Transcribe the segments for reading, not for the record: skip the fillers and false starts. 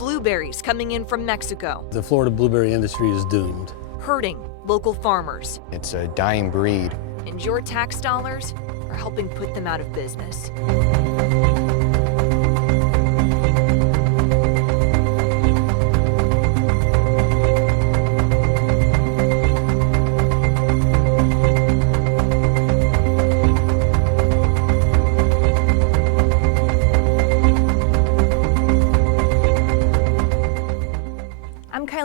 blueberries coming in from Mexico. The Florida blueberry industry is doomed. Hurting local farmers. It's a dying breed. And your tax dollars are helping put them out of business.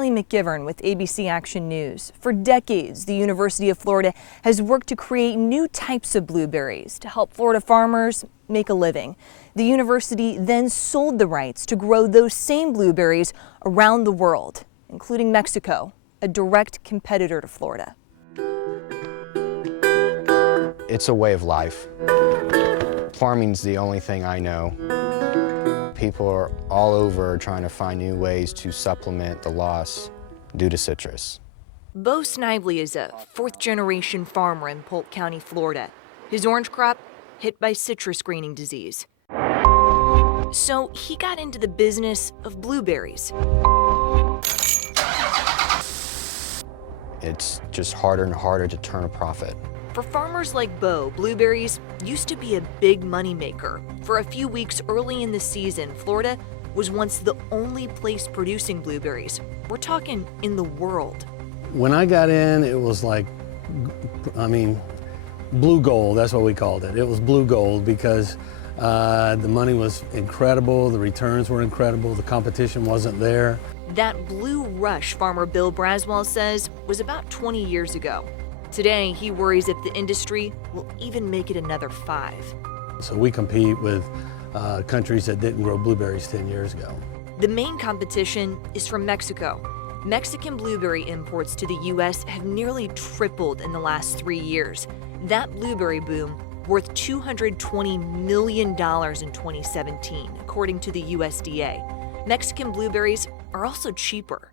McGivern with ABC Action News. For decades, the University of Florida has worked to create new types of blueberries to help Florida farmers make a living. The university then sold the rights to grow those same blueberries around the world, including Mexico, a direct competitor to Florida. It's a way of life. Farming's the only thing I know. People are all over trying to find new ways to supplement the loss due to citrus. Bo Snively is a fourth-generation farmer in Polk County, Florida. His orange crop hit by citrus greening disease. So he got into the business of blueberries. It's just harder and harder to turn a profit. For farmers like Bo, blueberries used to be a big moneymaker. For a few weeks early in the season, Florida was once the only place producing blueberries. We're talking in the world. When I got in, it was like, blue gold, that's what we called it. It was blue gold because the money was incredible, the returns were incredible, the competition wasn't there. That blue rush, farmer Bill Braswell says, was about 20 years ago. Today, he worries if the industry will even make it another 5. So we compete with countries that didn't grow blueberries 10 years ago. The main competition is from Mexico. Mexican blueberry imports to the U.S. have nearly tripled in the last 3 years. That blueberry boom worth $220 million in 2017, according to the USDA. Mexican blueberries are also cheaper.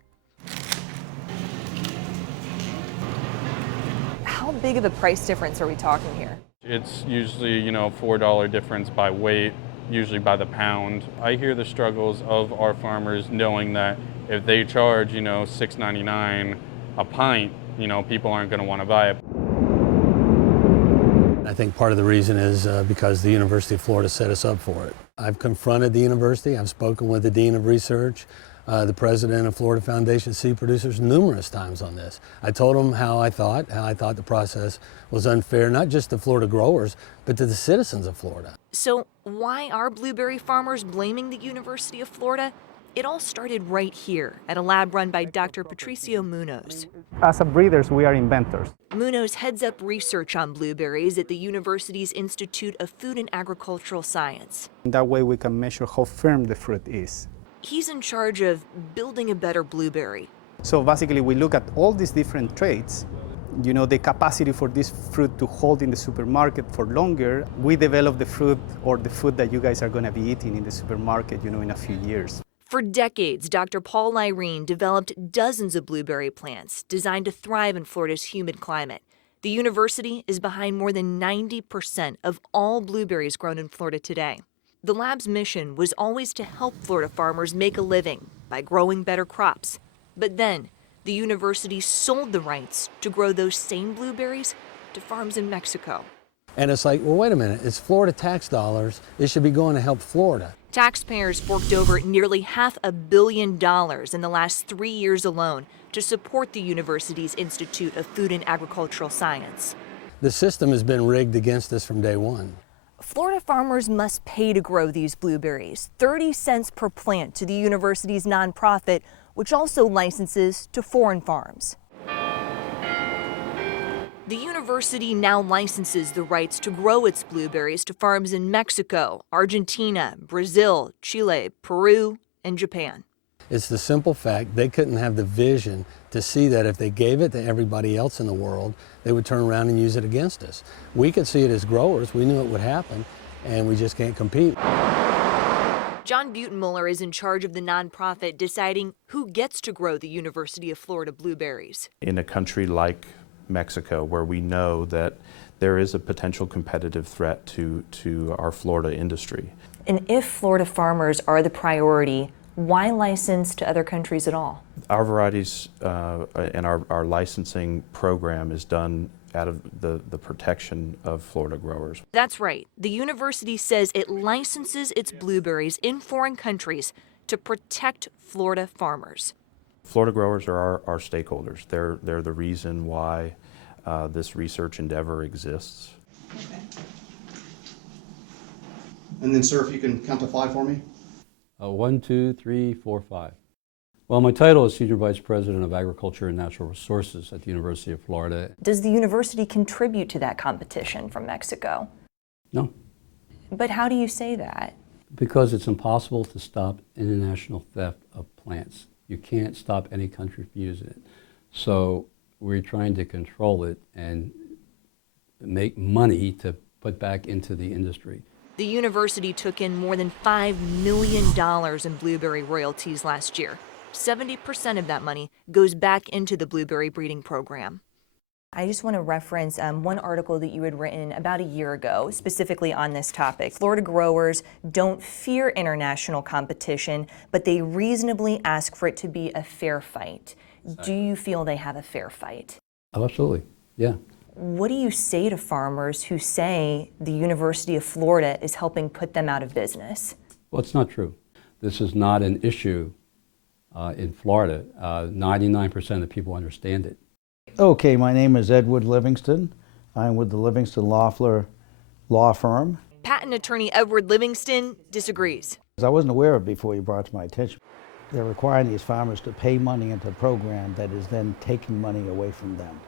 How big of a price difference are we talking here? It's usually, $4 difference by weight, usually by the pound. I hear the struggles of our farmers knowing that if they charge, $6.99 a pint, people aren't going to want to buy it. I think part of the reason is because the University of Florida set us up for it. I've confronted the university, I've spoken with the Dean of Research, the president of Florida Foundation Seed Producers numerous times on this. I told them how I thought the process was unfair, not just to Florida growers, but to the citizens of Florida. So why are blueberry farmers blaming the University of Florida? It all started right here at a lab run by Dr. Patricio Munoz. As a breeders, we are inventors. Munoz heads up research on blueberries at the university's Institute of Food and Agricultural Science. That way we can measure how firm the fruit is. He's in charge of building a better blueberry. So basically we look at all these different traits, the capacity for this fruit to hold in the supermarket for longer. We develop the fruit or the food that you guys are going to be eating in the supermarket, in a few years. For decades, Dr. Paul Lyrene developed dozens of blueberry plants designed to thrive in Florida's humid climate. The university is behind more than 90% of all blueberries grown in Florida today. The lab's mission was always to help Florida farmers make a living by growing better crops. But then, the university sold the rights to grow those same blueberries to farms in Mexico. And it's like, well, wait a minute, it's Florida tax dollars. It should be going to help Florida. Taxpayers forked over nearly $500 million in the last 3 years alone to support the university's Institute of Food and Agricultural Science. The system has been rigged against us from day one. Florida farmers must pay to grow these blueberries, 30 cents per plant to the university's nonprofit, which also licenses to foreign farms. The university now licenses the rights to grow its blueberries to farms in Mexico, Argentina, Brazil, Chile, Peru, and Japan. It's the simple fact they couldn't have the vision to see that if they gave it to everybody else in the world, they would turn around and use it against us. We could see it as growers, we knew it would happen, and we just can't compete. John Butenmuller is in charge of the nonprofit deciding who gets to grow the University of Florida blueberries. In a country like Mexico, where we know that there is a potential competitive threat to our Florida industry. And if Florida farmers are the priority, Why license to other countries at all? Our varieties and our licensing program is done out of the protection of Florida growers. That's right. The university says it licenses its blueberries in foreign countries to protect Florida farmers. Florida growers are our stakeholders. They're the reason why this research endeavor exists. Okay. And then, sir, if you can count to 5 for me. 1, 2, 3, 4, 5. Well, my title is Senior Vice President of Agriculture and Natural Resources at the University of Florida. Does the university contribute to that competition from Mexico? No, But how do you say that? because it's impossible to stop international theft of plants. You can't stop any country from using it. So we're trying to control it and make money to put back into the industry. The university took in more than $5 million in blueberry royalties last year. 70% of that money goes back into the blueberry breeding program. I just want to reference one article that you had written about a year ago, specifically on this topic. Florida growers don't fear international competition, but they reasonably ask for it to be a fair fight. Do you feel they have a fair fight? Oh, absolutely, yeah. What do you say to farmers who say the University of Florida is helping put them out of business? Well, it's not true. This is not an issue in Florida. 99% of people understand it. Okay, my name is Edward Livingston. I'm with the Livingston Loeffler Law Firm. Patent attorney Edward Livingston disagrees. I wasn't aware of it before you brought it to my attention. They're requiring these farmers to pay money into a program that is then taking money away from them.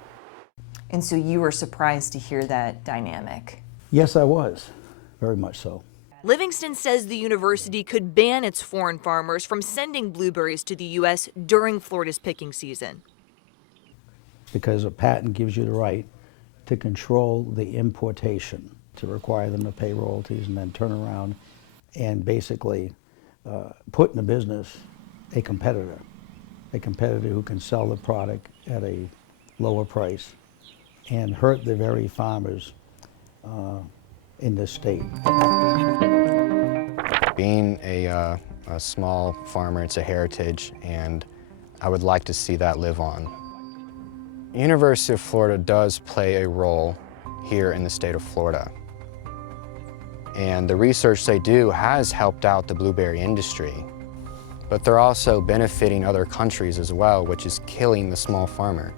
And so you were surprised to hear that dynamic? Yes, I was, very much so. Livingston says the university could ban its foreign farmers from sending blueberries to the U.S. during Florida's picking season. Because a patent gives you the right to control the importation, to require them to pay royalties and then turn around and basically put in the business a competitor who can sell the product at a lower price and hurt the very farmers in this state. Being a small farmer, it's a heritage, and I would like to see that live on. University of Florida does play a role here in the state of Florida. And the research they do has helped out the blueberry industry. But they're also benefiting other countries as well, which is killing the small farmer.